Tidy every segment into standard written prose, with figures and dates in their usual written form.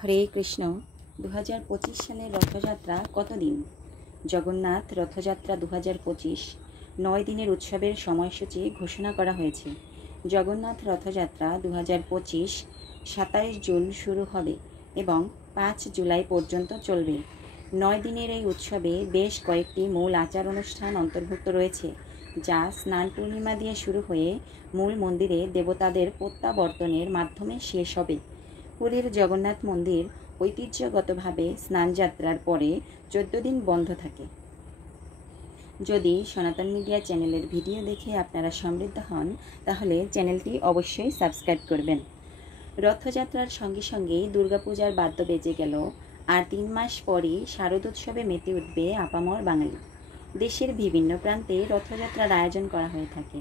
হরে কৃষ্ণ। 2025 সালের রথযাত্রা কতদিন? জগন্নাথ রথযাত্রা 2025 9 দিনের উৎসবের সময়সূচি ঘোষণা করা হয়েছে। জগন্নাথ রথযাত্রা 2025 27 জুন শুরু হবে এবং 5 জুলাই পর্যন্ত চলবে। 9 দিনের এই উৎসবে বেশ কয়েকটি মূল আচার অনুষ্ঠান অন্তর্ভুক্ত রয়েছে, যা স্নান পূর্ণিমা দিয়ে শুরু হয়ে মূল মন্দিরে দেবতাদের প্রত্যাবর্তনের মাধ্যমে শেষ হবে। পুরীর জগন্নাথ মন্দির ঐতিহ্যগতভাবে স্নানযাত্রার পরে 14 দিন বন্ধ থাকে। যদি সনাতন মিডিয়া চ্যানেলের ভিডিও দেখে আপনারা সমৃদ্ধ হন, তাহলে চ্যানেলটি অবশ্যই সাবস্ক্রাইব করবেন। রথযাত্রার সঙ্গে সঙ্গেই দুর্গাপূজার বাদ্য বেজে গেল, আর 3 মাস পরই শারদোৎসবে মেতে উঠবে আপামর বাঙালি। দেশের বিভিন্ন প্রান্তে রথযাত্রার আয়োজন করা হয়ে থাকে,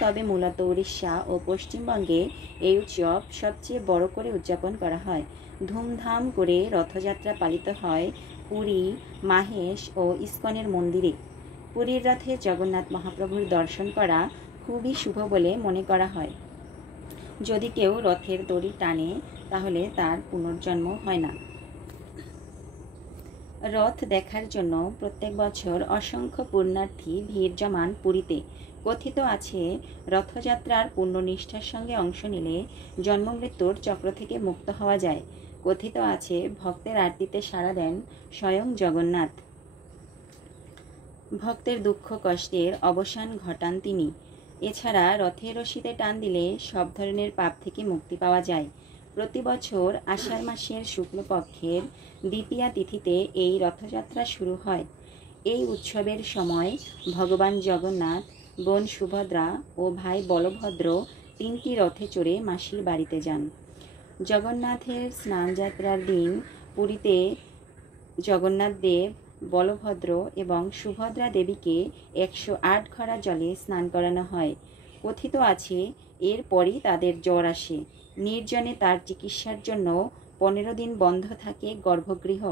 তবে মূলত উড়িষ্যা ও পশ্চিমবঙ্গে এই উৎসব সবচেয়ে বড় করে উদযাপন করা হয়। ধুমধাম করে রথযাত্রা পালিত হয় পুরী, মাহেশ ও ইস্কনের মন্দিরে। পুরীর রথে জগন্নাথ মহাপ্রভুর দর্শন করা খুবই শুভ বলে মনে করা হয়। যদি কেউ রথের দড়ি টানে, তাহলে তার পুনর্জন্ম হয় না। রথ দেখার জন্য প্রত্যেক বছর অসংখ্য পুণ্যার্থী ভিড় জমান পুরীতে। কথিত আছে, রথযাত্রার পুণ্যনিষ্ঠার সঙ্গে অংশ নিলে জন্মমৃত্যুর চক্র থেকে মুক্ত হওয়া যায়। কথিত আছে, ভক্তের আরতিতে সাড়া দেন স্বয়ং জগন্নাথ। ভক্তের দুঃখ কষ্টের অবসান ঘটান তিনি। এছাড়া রথের রশিতে টান দিলে সব ধরনের পাপ থেকে মুক্তি পাওয়া যায়। প্রতি বছর আষাঢ় মাসের শুক্লপক্ষের দ্বিতীয়া তিথিতে এই রথযাত্রা শুরু হয়। এই উৎসবের সময় ভগবান জগন্নাথ, বোন সুভদ্রা ও ভাই বলভদ্র 3টি রথে চড়ে মাসির বাড়িতে যান। জগন্নাথের স্নানযাত্রার দিন পুরীতে জগন্নাথ দেব, বলভদ্র এবং সুভদ্রা দেবীকে 108 ঘড়া জলে স্নান করানো হয়। কথিত আছে, এরপরই তাদের জ্বর আসে। নির্জনে তার চিকিৎসার জন্য 15 দিন বন্ধ থাকে গর্ভগৃহ।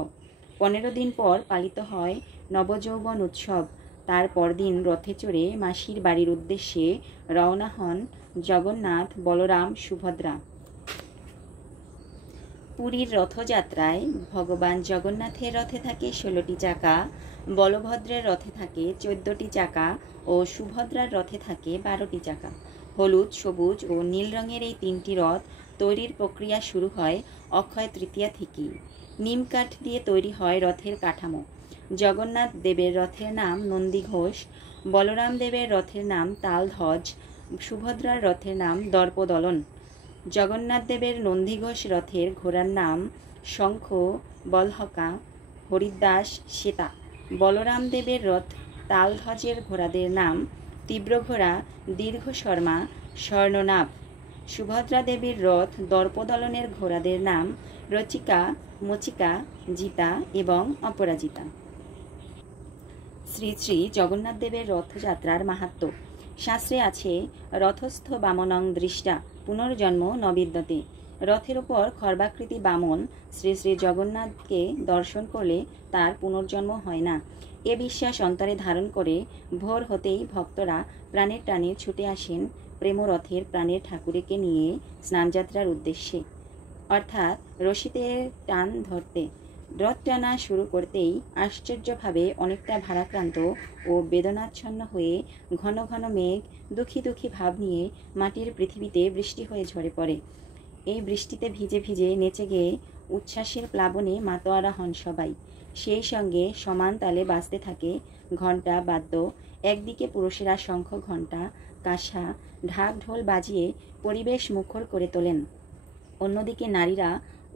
15 দিন পর পালিত হয় নবযৌবন উৎসব। তার পরদিন রথে চড়ে মাসির বাড়ির উদ্দেশ্যে রওনা হন জগন্নাথ, বলরাম, সুভদ্রা। পুরীর রথযাত্রায় ভগবান জগন্নাথের রথে থাকে 16টি চাকা, বলভদ্রের রথে থাকে 14টি চাকা ও সুভদ্রার রথে থাকে 12টি চাকা। হলুদ, সবুজ ও নীল রঙের এই 3টি রথ তৈরির প্রক্রিয়া শুরু হয় অক্ষয় তৃতীয়া থেকেই। নিম কাঠ দিয়ে তৈরি হয় রথের কাঠামো। জগন্নাথ দেবের রথের নাম নন্দীঘোষ, বলরাম দেবের রথের নাম তালধ্বজ, সুভদ্রার রথের নাম দর্পদলন। জগন্নাথ দেবের নন্দীঘোষ রথের ঘোড়ার নাম শঙ্খ, বলহকা, হরিদাস, শ্বেতা। বলরাম দেবের রথ তালধ্বজের ঘোড়াদের নাম তীব্রঘোড়া, দীর্ঘ শর্মা, স্বর্ণনাভ। সুভদ্রা দেবীর রথ দর্পদলনের ঘোড়াদের নাম রচিকা, মচিকা, জিতা এবং অপরাজিতা। শ্রী শ্রী জগন্নাথ দেবের রথযাত্রার মাহাত্ম্য। শাস্ত্রে আছে, রথস্থ বামনং দৃষ্টা পুনর্জন্ম ন বিদ্যতে। রথের উপর খর্বাকৃতি বামন শ্রী শ্রী জগন্নাথকে দর্শন করলে তার পুনর্জন্ম হয় না। এ বিশ্বাস অন্তরে ধারণ করে ভোর হতেই ভক্তরা প্রাণের টানে ছুটে আসেন প্রেমরথের প্রাণের ঠাকুরকে নিয়ে স্নানযাত্রার উদ্দেশ্যে, অর্থাৎ রশিতে টান ধরতে। রথ টানা শুরু করতেই আশ্চর্যভাবে অনেকটা ভারাক্রান্ত ও বেদনাচ্ছন্ন হয়ে ঘন ঘন মেঘ দুঃখী দুঃখী ভাব নিয়ে মাটির পৃথিবীতে বৃষ্টি হয়ে ঝরে পড়ে। এই বৃষ্টিতে ভিজে ভিজে নেচে গিয়ে উচ্ছ্বাসের প্লাবনে মাতোয়ারা হন সবাই। সেই সঙ্গে সমান তালে বাজতে থাকে ঘণ্টা, বাদ্য। একদিকে পুরুষেরা শঙ্খ, ঘণ্টা, কাঁসা, ঢাক, ঢোল বাজিয়ে পরিবেশ মুখর করে তোলেন। অন্যদিকে নারীরা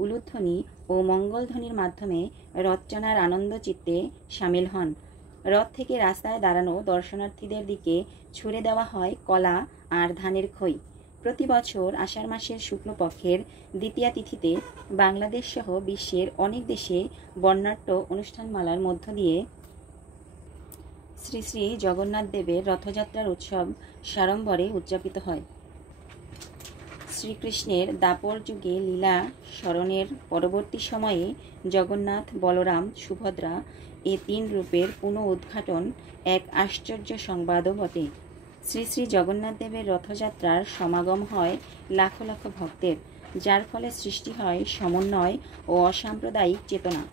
উলুধ্বনি ও মঙ্গলধ্বনির মাধ্যমে রথ টানার আনন্দ চিত্তে সামিল হন। রথ থেকে রাস্তায় দাঁড়ানো দর্শনার্থীদের দিকে ছুড়ে দেওয়া হয় কলা আর ধানের খই। প্রতি বছর আষাঢ় মাসের শুক্লপক্ষের দ্বিতীয়া তিথিতে বাংলাদেশ সহ বিশ্বের অনেক দেশে বর্ণাঢ্য অনুষ্ঠানমালার মধ্য দিয়ে শ্রী শ্রী জগন্নাথ দেবের রথযাত্রার উৎসব সাড়ম্বরে উদযাপিত হয়। শ্রীকৃষ্ণের দাপর যুগে লীলা স্মরণের পরবর্তী সময়ে জগন্নাথ, বলরাম, সুভদ্রা এ 3 রূপের পুনঃ উদ্ঘাটন এক আশ্চর্য সংবাদও বটে। শ্রী শ্রী জগন্নাথ দেবের রথযাত্রার সমাগম হয় লাখ লাখ ভক্তের। যার ফলে সৃষ্টি হয় সমন্বয় ও অসাম্প্রদায়িক চেতনা।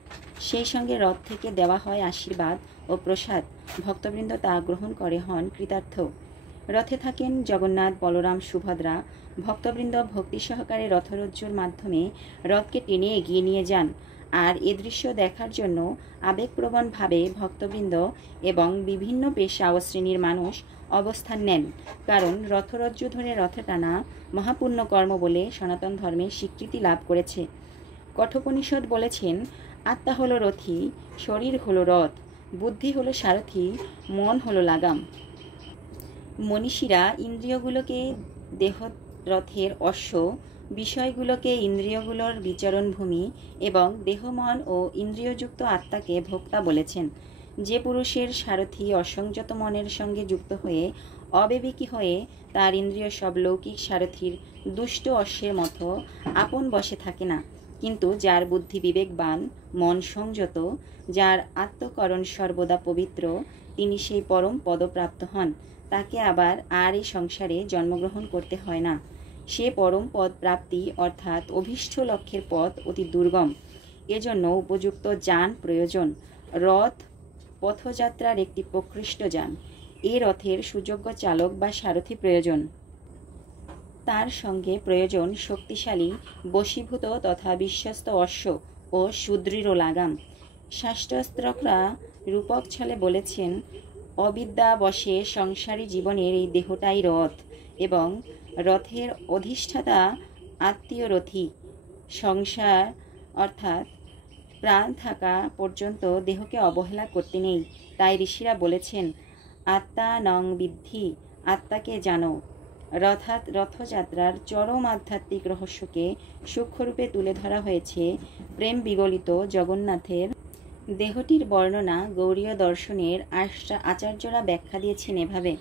সেই সঙ্গে রথ থেকে দেওয়া হয় আশীর্বাদ ও প্রসাদ। ভক্তবৃন্দ তা গ্রহণ করে হন কৃতার্থ। রথে থাকেন জগন্নাথ, বলরাম, সুভদ্রা। ভক্তবৃন্দ ভক্তি সহকারে রথরজ্জুর মাধ্যমে রথকে টেনে এগিয়ে নিয়ে যান। আর এ দৃশ্য দেখার জন্য আবেগপ্রবণভাবে ভক্তবৃন্দ এবং বিভিন্ন পেশা ও শ্রেণীর মানুষ অবস্থান নেন। কারণ রথরজ্জু ধরে রথে টানা মহাপুণ্য কর্ম বলে সনাতন ধর্মে স্বীকৃতি লাভ করেছে। কঠোপনিষদ বলেছেন, আত্মা হলো রথী, শরীর হলো রথ, বুদ্ধি হলো সারথি, মন হলো লাগাম। মনীষীরা ইন্দ্রিয়গুলোকে দেহরথের অশ্ব, বিষয়গুলোকে ইন্দ্রিয়গুলোর বিচরণভূমি এবং দেহমন ও ইন্দ্রিয়যুক্ত আত্মাকে ভোক্তা বলেছেন। যে পুরুষের সারথি অসংযত মনের সঙ্গে যুক্ত হয়ে অবিবেকী হয়ে তার ইন্দ্রিয় সব লৌকিক সারথির দুষ্ট অশ্বের মতো আপন বসে থাকে না, কিন্তু যার বুদ্ধি বিবেকবান, মন সংযত, যার আত্মকরণ সর্বদা পবিত্র, তিনি সেই পরম পদপ্রাপ্ত হন। তাকে আবার আর এই সংসারে জন্মগ্রহণ করতে হয় না। সে পরম পদ প্রাপ্তি অর্থাৎ অভীষ্ট লক্ষ্যের পথ অতি দুর্গম। এজন্য উপযুক্ত যান প্রয়োজন। রথ পথযাত্রার একটি প্রকৃষ্ট যান। এ রথের সুযোগ্য চালক বা সারথি প্রয়োজন। তার সঙ্গে প্রয়োজন শক্তিশালী, বশীভূত তথা বিশ্বস্ত অশ্ব ও সুদৃঢ় লাগাম। শাস্ত্রজ্ঞরা রূপক ছলে বলেছেন, অবিদ্যাবশে সংসারী জীবনের এই দেহটাই রথ এবং রথের অধিষ্ঠাতা আত্মীয় রথী। সংসার অর্থাৎ প্রাণ থাকা পর্যন্ত দেহকে অবহেলা করতে নেই। তাই ঋষিরা বলেছেন, আত্মা নং বিদ্ধি, আত্মাকে জানো। রথযাত্রার চরম আধ্যাত্মিক রহস্যকে সূক্ষ্মরূপে তুলে ধরা হয়েছে প্রেম বিগলিত জগন্নাথের দেহটির বর্ণনা গৌড়ীয় দর্শনের আচার্যরা ব্যাখ্যা দিয়েছেন এভাবে।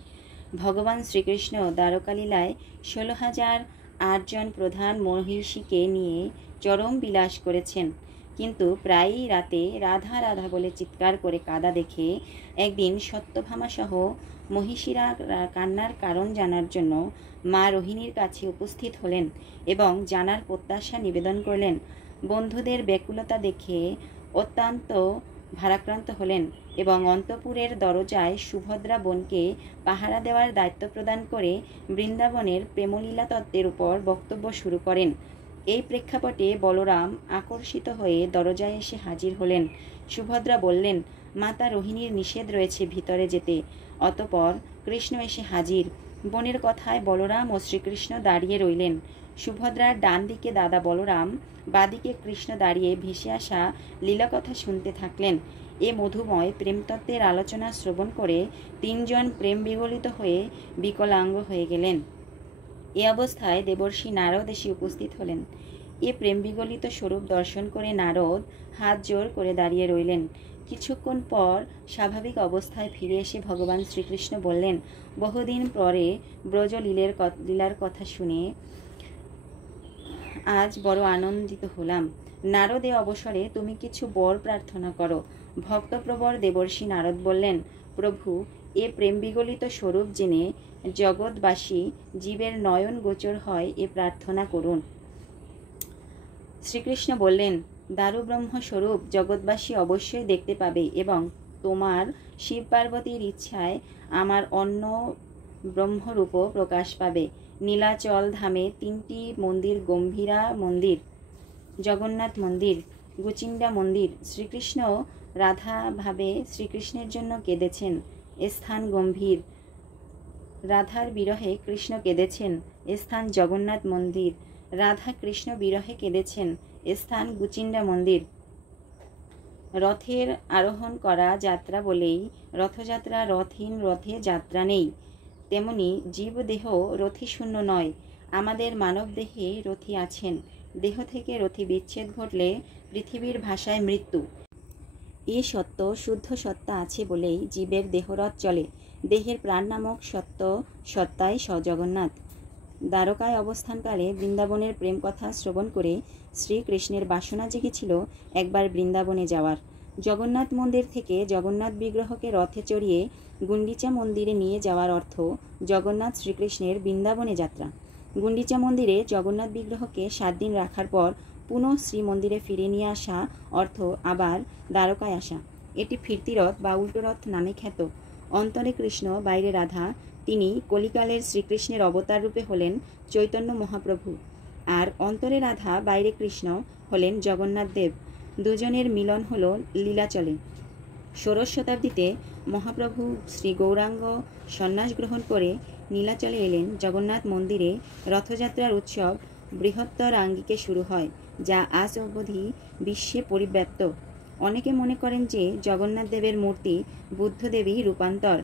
ভগবান শ্রীকৃষ্ণ দ্বারকালীলায় 16,008 জন প্রধান মহিষীকে নিয়ে চরম বিলাস করেছেন, কিন্তু প্রায়ই রাতে রাধা রাধা বলে চিৎকার করে কাঁদা দেখে একদিন সত্যভামাসহ মহিষীরা কান্নার কারণ জানার জন্য মা রোহিণীর কাছে উপস্থিত হলেন এবং জানার প্রত্যাশা নিবেদন করলেন। বন্ধুদের ব্যাকুলতা দেখে অত্যন্ত ভারাক্রান্ত হলেন এবং অন্তঃপুরের দরজায় সুভদ্রা বোনকে পাহারা দেওয়ার দায়িত্ব প্রদান করে বৃন্দাবনের প্রেমলীলা তত্ত্বের উপর বক্তব্য শুরু করেন। এই প্রেক্ষাপটে বলরাম আকর্ষিত হয়ে দরজায় এসে হাজির হলেন। সুভদ্রা বললেন, মাতা রোহিণীর নিষেধ রয়েছে ভিতরে যেতে। অতঃপর কৃষ্ণ এসে হাজির। বোনের কথায় বলরাম ও শ্রীকৃষ্ণ দাঁড়িয়ে রইলেন। সুভদ্রার ডান দিকে দাদা বলরাম, বাদিকে কৃষ্ণ দাঁড়িয়ে ভেসে আসা লীলাকথা শুনতে থাকলেন। এ মধুময় প্রেমতত্ত্বের আলোচনা শ্রবণ করে 3 জন প্রেম বিগলিত হয়ে বিকলাঙ্গ হয়ে গেলেন। এ অবস্থায় দেবর্ষি নারদ এসে উপস্থিত হলেন। এ প্রেম বিগলিত স্বরূপ দর্শন করে নারদ হাত জোর করে দাঁড়িয়ে রইলেন। কিছুক্ষণ পর স্বাভাবিক অবস্থায় ফিরে এসে ভগবান শ্রীকৃষ্ণ বললেন, বহুদিন পরে ব্রজ লীলার কথা শুনে আজ বড় আনন্দিত হলাম। নারদ এ অবসরে তুমি কিছু বর প্রার্থনা করো। ভক্তপ্রবর দেবর্ষি নারদ বললেন, প্রভু, এ প্রেম বিগলিত স্বরূপ জেনে জগৎবাসী জীবের নয়ন গোচর হয় এ প্রার্থনা করুন। শ্রীকৃষ্ণ বললেন, দারুব্রহ্ম স্বরূপ জগৎবাসী অবশ্যই দেখতে পাবে এবং তোমার শিব পার্বতীর ইচ্ছায় আমার অন্য ব্রহ্মরূপও প্রকাশ পাবে। নীলাচল ধামে 3টি মন্দির, গম্ভীরা মন্দির, জগন্নাথ মন্দির, গুচিন্ডা মন্দির। শ্রীকৃষ্ণ রাধা ভাবে শ্রীকৃষ্ণের জন্য কেঁদেছেন, স্থান গম্ভীর। রাধার বিরহে কৃষ্ণ কেঁদেছেন, স্থান জগন্নাথ মন্দির। রাধা কৃষ্ণ বিরহে কেঁদেছেন, স্থান গুচিন্ডা মন্দির। রথের আরোহণ করা যাত্রা বলেই রথযাত্রা, রথহীন রথে যাত্রা নেই। তেমনি জীবদেহ রথী শূন্য নয়। আমাদের মানব দেহে রথী আছেন। দেহ থেকে রথী বিচ্ছেদ ঘটলে পৃথিবীর ভাষায় মৃত্যু। এ সত্য শুদ্ধ সত্তা আছে বলেই জীবের দেহরথ চলে। দেহের প্রাণ নামক সত্তাই জগন্নাথ। দ্বারকায় অবস্থানকালে বৃন্দাবনের প্রেম কথা শ্রবণ করে শ্রীকৃষ্ণের বাসনা জেগেছিল একবার বৃন্দাবনে যাওয়ার। জগন্নাথ মন্দির থেকে জগন্নাথ বিগ্রহকে রথে চড়িয়ে গুন্ডিচা মন্দিরে নিয়ে যাওয়ার অর্থ জগন্নাথ শ্রীকৃষ্ণের বৃন্দাবনে যাত্রা। গুন্ডিচা মন্দিরে জগন্নাথ বিগ্রহকে 7 দিন রাখার পর পুনঃ শ্রীমন্দিরে ফিরে নিয়ে আসা অর্থ আবার দ্বারকায় আসা। এটি ফিরতি রথ বা উল্টো রথ নামে খ্যাত। অন্তরে কৃষ্ণ, বাইরে রাধা, তিনি কলিকালের শ্রীকৃষ্ণের অবতার রূপে হলেন চৈতন্য মহাপ্রভু, আর অন্তরে রাধা, বাইরে কৃষ্ণ হলেন জগন্নাথ দেব। দুজনের মিলন হল লীলাচলে। ষোড়শ শতাব্দীতে মহাপ্রভু শ্রী গৌরাঙ্গ সন্ন্যাস গ্রহণ করে নীলাচলে এলেন। জগন্নাথ মন্দিরে রথযাত্রার উৎসব বৃহত্তর আঙ্গিকে শুরু হয়, যা আজ অবধি বিশ্বে পরিব্যাপ্ত। অনেকে মনে করেন যে জগন্নাথ দেবের মূর্তি বুদ্ধদেবী রূপান্তর।